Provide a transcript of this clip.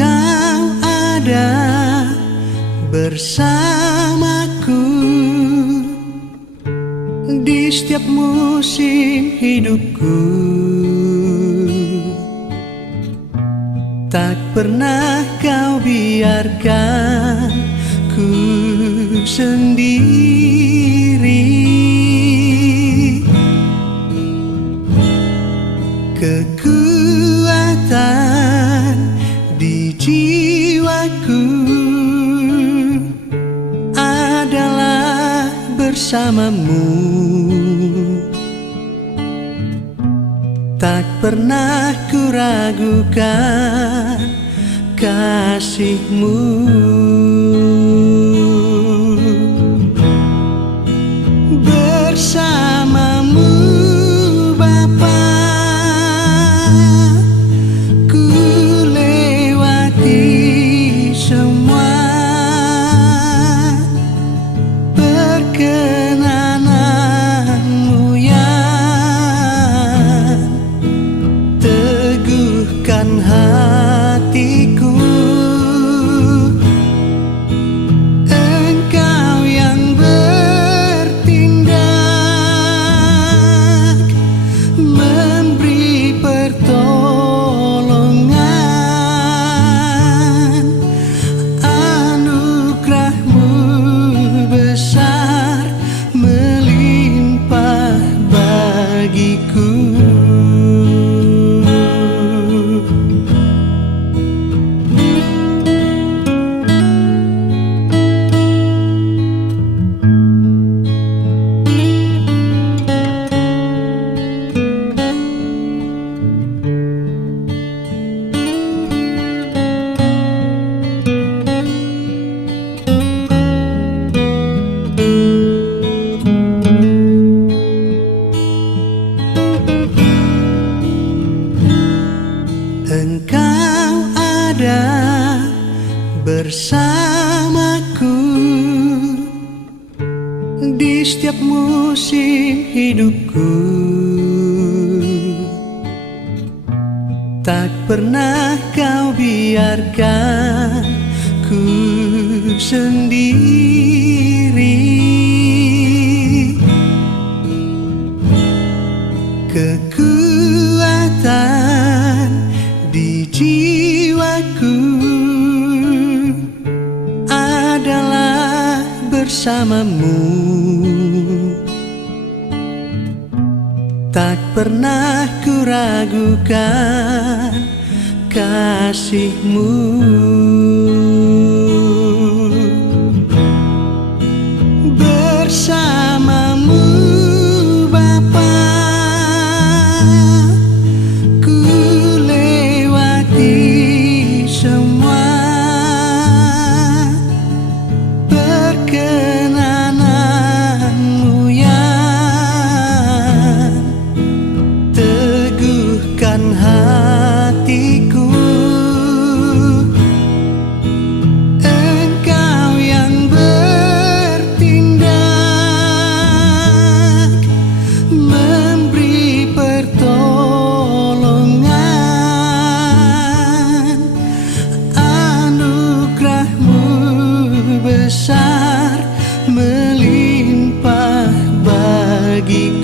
Engkau ada bersamaku di setiap musim hidupku. Tak pernah kau biarkan ku sendiri. Kekuatan di jiwaku adalah bersamamu. Tak pernah ku ragukan kasih-Mu. Bersama-Mu Bapa, ku lewati semua perkenanan-Mu yang teguhkan hatiku. Engkau yang bertindak, memberi pertolongan. Anugerah-Mu besar melimpah bagiku. Engkau ada bersamaku di setiap musim hidupku. Tak pernah kau biarkan ku sendiri. Kekuatan di jiwaku adalah bersama-Mu. Tak pernah ku ragukan kasih-Mu. Bersama-Mu Bapa, ku lewati semua perkenanan-Mu yang teguhkan hatiku. Engkau yang bertindak, memberi pertolongan. Anugerah-Mu besar melimpah bagiku.